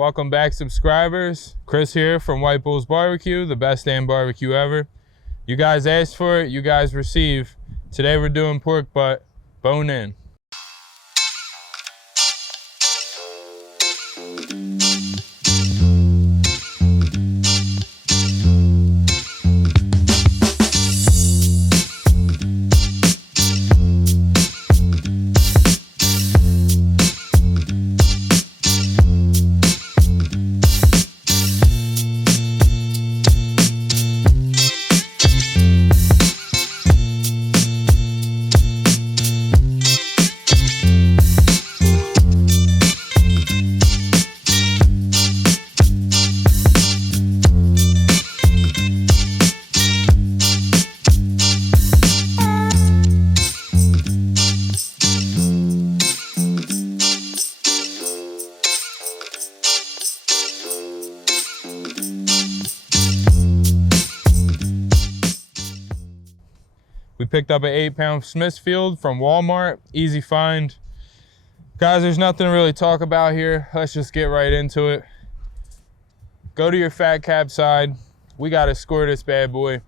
Welcome back, subscribers. Chris here from White Bulls Barbecue, the best damn barbecue ever. You guys asked for it, you guys receive. Today we're doing pork butt, bone in. We picked up an 8-pound Smithfield from Walmart, easy find. Guys, there's nothing to really talk about here. Let's just get right into it. Go to your fat cap side. We gotta score this bad boy.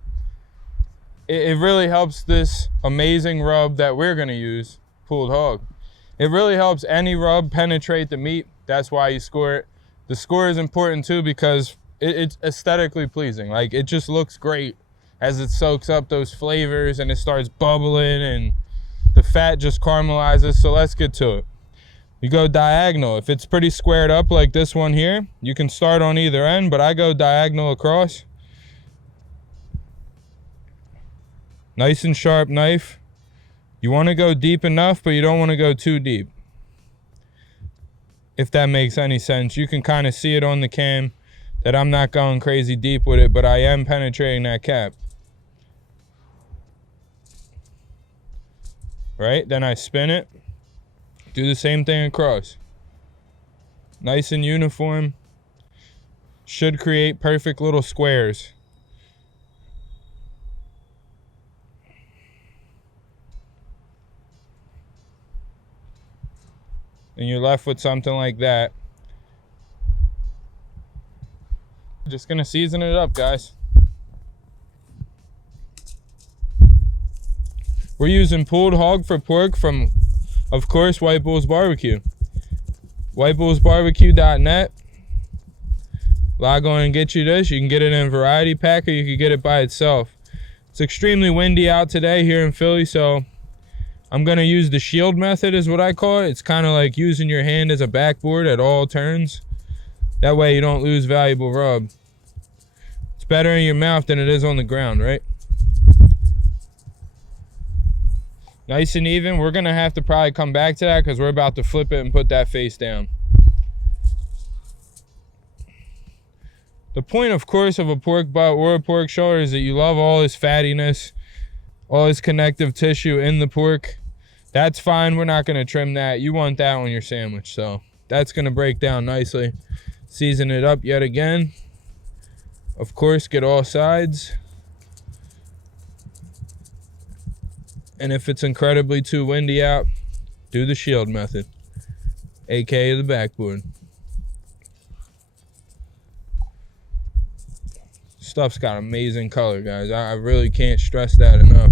It really helps this amazing rub that we're gonna use, pulled hog. It really helps any rub penetrate the meat. That's why you score it. The score is important too because it's aesthetically pleasing. Like, it just looks great as it soaks up those flavors and it starts bubbling and the fat just caramelizes. So let's get to it. You go diagonal. If it's pretty squared up like this one here, you can start on either end, but I go diagonal across. Nice and sharp knife. You want to go deep enough, but you don't want to go too deep. If that makes any sense. You can kind of see it on the cam that I'm not going crazy deep with it, but I am penetrating that cap. Right, then I spin it, do the same thing across. Nice and uniform. Should create perfect little squares. And you're left with something like that. Just gonna season it up, guys. We're using pulled hog for pork from, of course, White Bulls Barbecue. WhiteBullsBarbecue.net. Log on and get you this. You can get it in a variety pack or you can get it by itself. It's extremely windy out today here in Philly, so I'm going to use the shield method is what I call it. It's kind of like using your hand as a backboard at all turns. That way you don't lose valuable rub. It's better in your mouth than it is on the ground, right? Nice and even. We're gonna have to probably come back to that because we're about to flip it and put that face down. The point, of course, of a pork butt or a pork shoulder is that you love all this fattiness, all this connective tissue in the pork. That's fine. We're not gonna trim that. You want that on your sandwich, so that's gonna break down nicely. Season it up yet again. Of course, get all sides. And if it's incredibly too windy out, do the shield method, aka the backboard. Stuff's got amazing color, guys. I really can't stress that enough.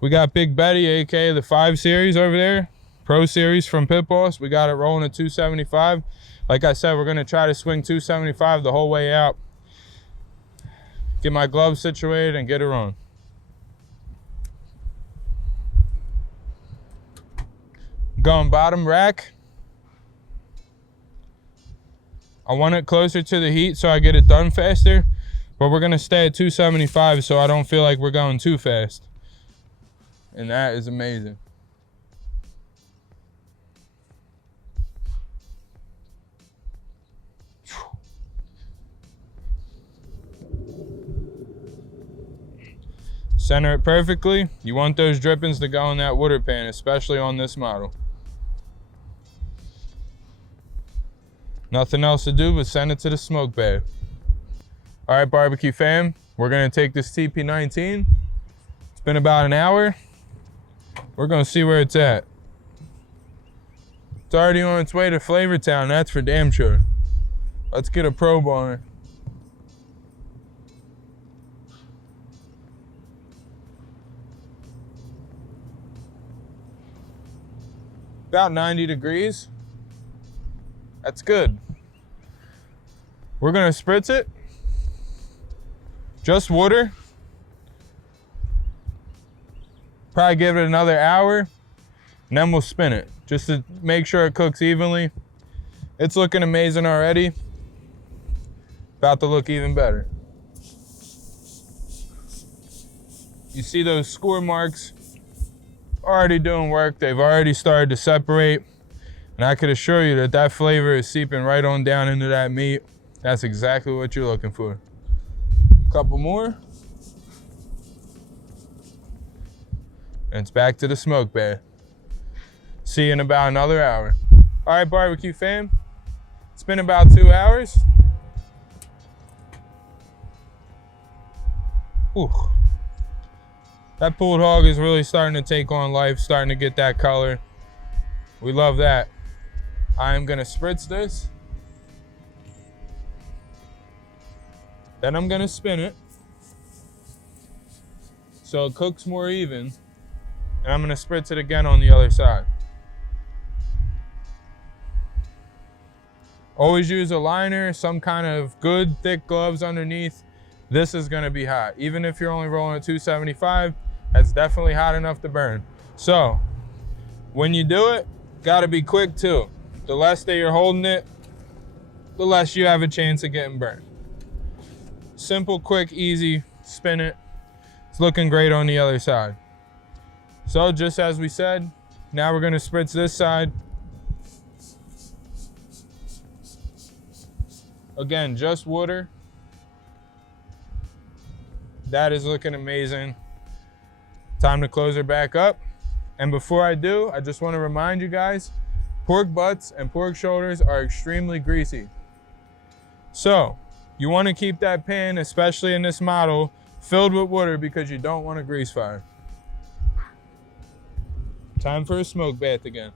We got Big Betty, aka the 5 Series over there, Pro Series from Pitboss. We got it rolling at 275. Like I said, we're gonna try to swing 275 the whole way out. Get my gloves situated and get it on. Going bottom rack. I want it closer to the heat so I get it done faster, but we're gonna stay at 275 so I don't feel like we're going too fast. And that is amazing. Center it perfectly. You want those drippings to go in that water pan, especially on this model. Nothing else to do but send it to the smoke bed. All right, barbecue fam, we're gonna take this TP19. It's been about an hour. We're gonna see where it's at. It's already on its way to Flavortown, that's for damn sure. Let's get a probe on it. About 90 degrees. That's good. We're gonna spritz it. Just water. Probably give it another hour, and then we'll spin it, just to make sure it cooks evenly. It's looking amazing already. About to look even better. You see those score marks already doing work. They've already started to separate. And I could assure you that that flavor is seeping right on down into that meat. That's exactly what you're looking for. A couple more. And it's back to the smoke bed. See you in about another hour. All right, barbecue fam. It's been about 2 hours. Ooh. That pulled hog is really starting to take on life, starting to get that color. We love that. I'm gonna spritz this. Then I'm gonna spin it so it cooks more even. And I'm gonna spritz it again on the other side. Always use a liner, some kind of good thick gloves underneath. This is gonna be hot. Even if you're only rolling at 275, that's definitely hot enough to burn. So, when you do it, gotta be quick too. The less that you're holding it, the less you have a chance of getting burned. Simple, quick, easy, spin it. It's looking great on the other side. So just as we said, now we're gonna spritz this side. Again, just water. That is looking amazing. Time to close her back up. And before I do, I just wanna remind you guys, pork butts and pork shoulders are extremely greasy. So, you wanna keep that pan, especially in this model, filled with water because you don't want a grease fire. Time for a smoke bath again.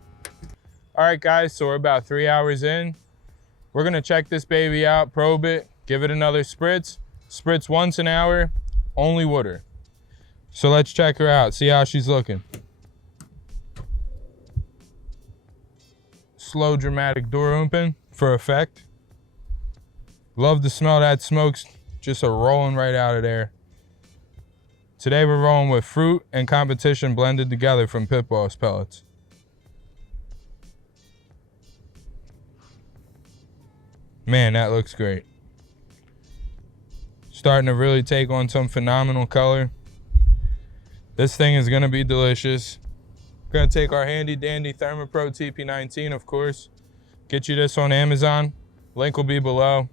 All right guys, so we're about 3 hours in. We're gonna check this baby out, probe it, give it another spritz. Spritz once an hour, only water. So let's check her out, see how she's looking. Slow, dramatic door open for effect. Love to smell that smoke just rolling right out of there. Today we're rolling with fruit and competition blended together from Pitboss pellets. Man, that looks great. Starting to really take on some phenomenal color. This thing is gonna be delicious. We're gonna take our handy dandy ThermoPro TP19, of course. Get you this on Amazon. Link will be below.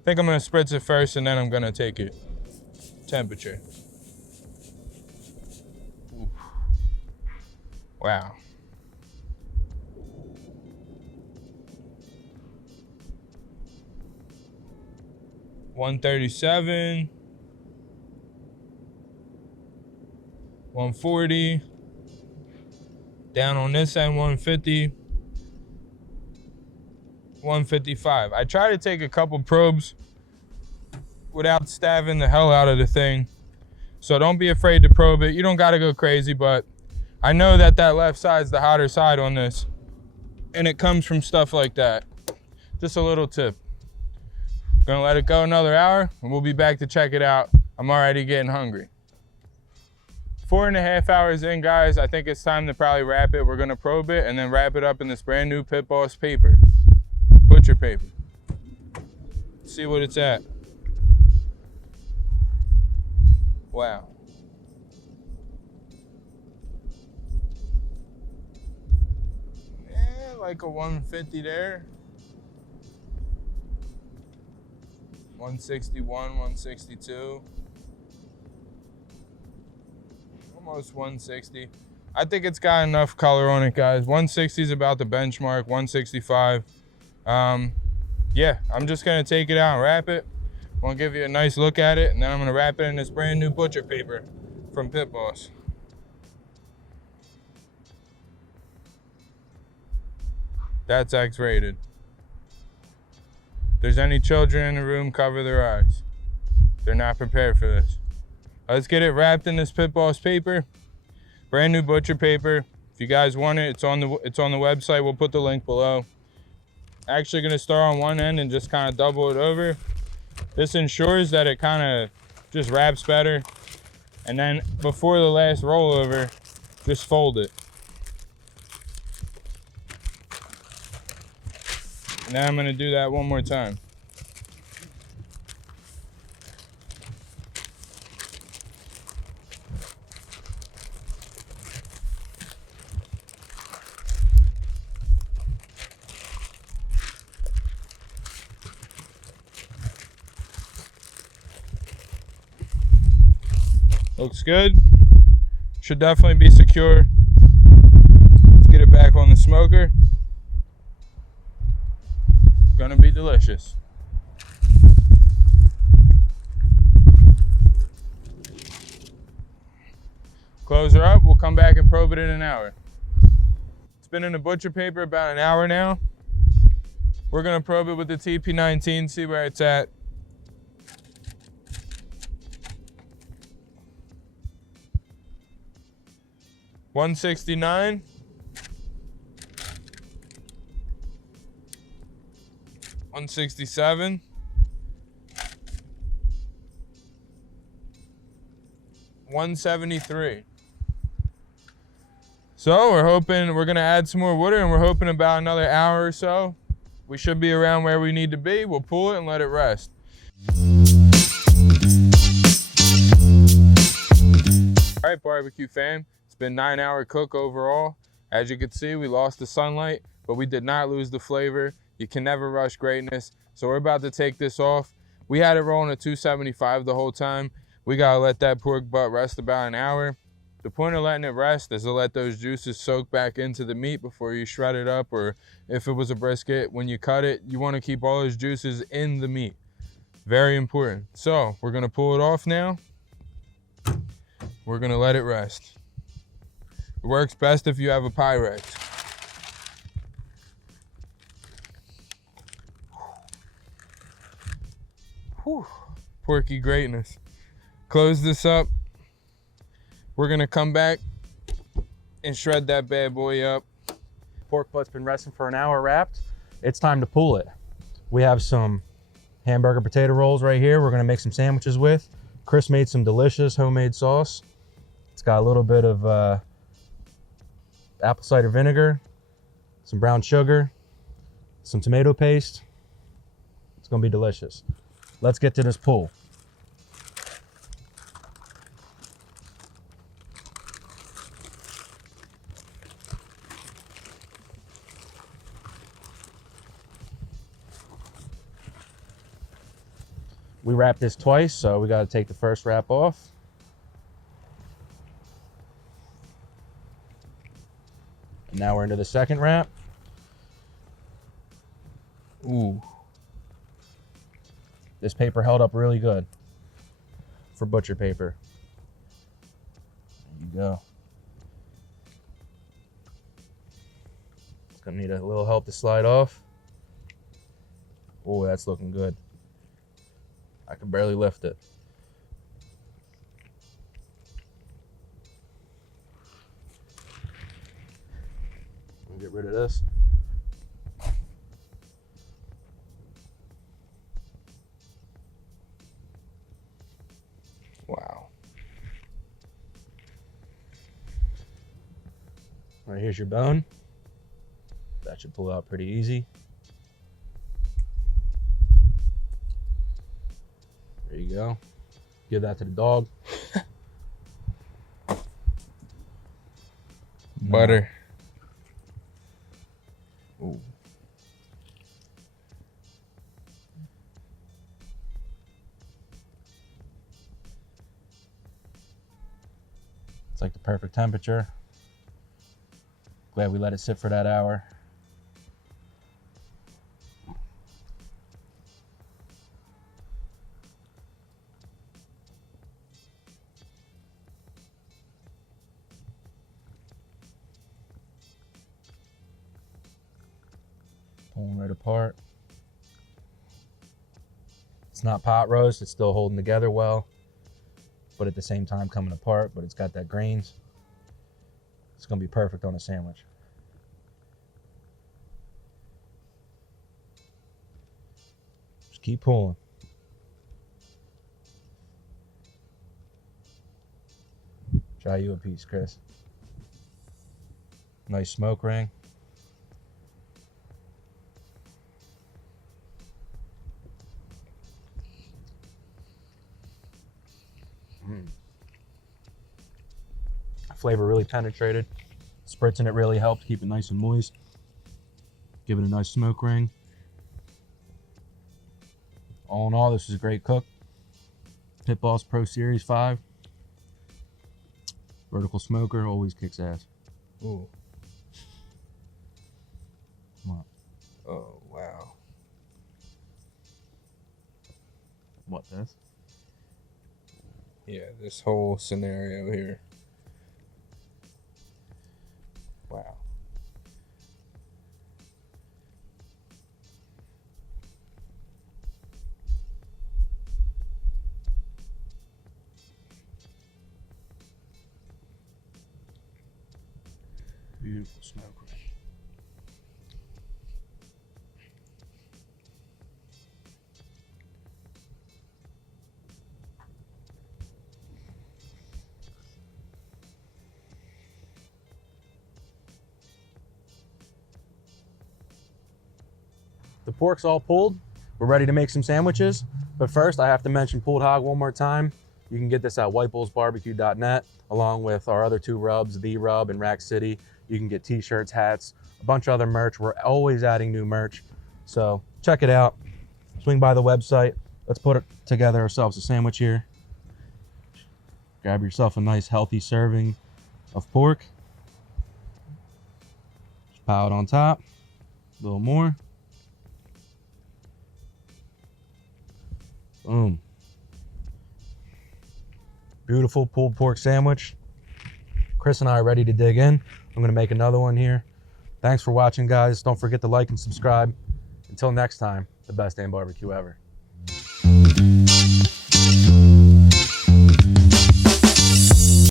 I think I'm gonna spritz it first and then I'm gonna take it. Temperature. Oof. Wow. $137, $140, down on this end, $150, $155. I try to take a couple probes without stabbing the hell out of the thing. So don't be afraid to probe it. You don't gotta go crazy, but I know that that left side's the hotter side on this. And it comes from stuff like that. Just a little tip. Gonna let it go another hour and we'll be back to check it out. I'm already getting hungry. 4.5 hours in, guys. I think it's time to probably wrap it. We're gonna probe it and then wrap it up in this brand new Pitboss paper. Butcher paper. See what it's at. Wow. Yeah, like a 150 there. 161, 162. almost 160. I think it's got enough color on it, guys. 160 is about the benchmark, 165. Yeah, I'm just gonna take it out and wrap it. I'm gonna give you a nice look at it, and then I'm gonna wrap it in this brand new butcher paper from Pitboss. That's X-rated. If there's any children in the room, cover their eyes. They're not prepared for this. Let's get it wrapped in this Pitboss paper. Brand new butcher paper. If you guys want it, it's on the website. We'll put the link below. Actually gonna start on one end and just kind of double it over. This ensures that it kind of just wraps better. And then before the last rollover, just fold it. And then I'm gonna do that one more time. Looks good. Should definitely be secure. Let's get it back on the smoker. Gonna be delicious. Close her up. We'll come back and probe it in an hour. It's been in the butcher paper about an hour now. We're gonna probe it with the TP19, see where it's at. $169. 167. 173. So we're hoping we're gonna add some more water, and we're hoping about another hour or so we should be around where we need to be. We'll pull it and let it rest. All right, barbecue fam. It's been 9-hour cook overall. As you can see, we lost the sunlight, but we did not lose the flavor. You can never rush greatness. So we're about to take this off. We had it rolling at 275 the whole time. We gotta let that pork butt rest about an hour. The point of letting it rest is to let those juices soak back into the meat before you shred it up, or if it was a brisket, when you cut it, you wanna keep all those juices in the meat. Very important. So we're gonna pull it off now. We're gonna let it rest. It works best if you have a Pyrex. Whew. Porky greatness. Close this up. We're gonna come back and shred that bad boy up. Pork butt's been resting for an hour wrapped. It's time to pull it. We have some hamburger potato rolls right here we're gonna make some sandwiches with. Chris made some delicious homemade sauce. It's got a little bit of apple cider vinegar, some brown sugar, some tomato paste. It's gonna be delicious. Let's get to this pull. We wrapped this twice, so we got to take the first wrap off. And now we're into the second wrap. Ooh. This paper held up really good for butcher paper. There you go. It's gonna need a little help to slide off. Oh, that's looking good. I can barely lift it. I'll get rid of this. Wow. All right, here's your bone. That should pull out pretty easy. There you go. Give that to the dog. Butter. Ooh. It's like the perfect temperature. Glad we let it sit for that hour. Pulling right apart. It's not pot roast, it's still holding together well, but at the same time coming apart, but it's got that grains. It's gonna be perfect on a sandwich. Just keep pulling. Try you a piece, Chris. Nice smoke ring. Flavor really penetrated. Spritzing it really helped keep it nice and moist. Give it a nice smoke ring. All in all, this is a great cook. Pitboss Pro Series 5. Vertical smoker, always kicks ass. Ooh. Come on. Oh, wow. What, this? Yeah, this whole scenario here. Wow. Beautiful smoke ring. The pork's all pulled. We're ready to make some sandwiches. But first, I have to mention pulled hog one more time. You can get this at whitebullsbarbecue.net, along with our other two rubs, The Rub and Rack City. You can get t-shirts, hats, a bunch of other merch. We're always adding new merch. So check it out. Swing by the website. Let's put it together ourselves a sandwich here. Grab yourself a nice healthy serving of pork. Just pile it on top. A little more. Boom. Beautiful pulled pork sandwich. Chris and I are ready to dig in. I'm gonna make another one here. Thanks for watching, guys. Don't forget to like and subscribe. Until next time, the best damn barbecue ever.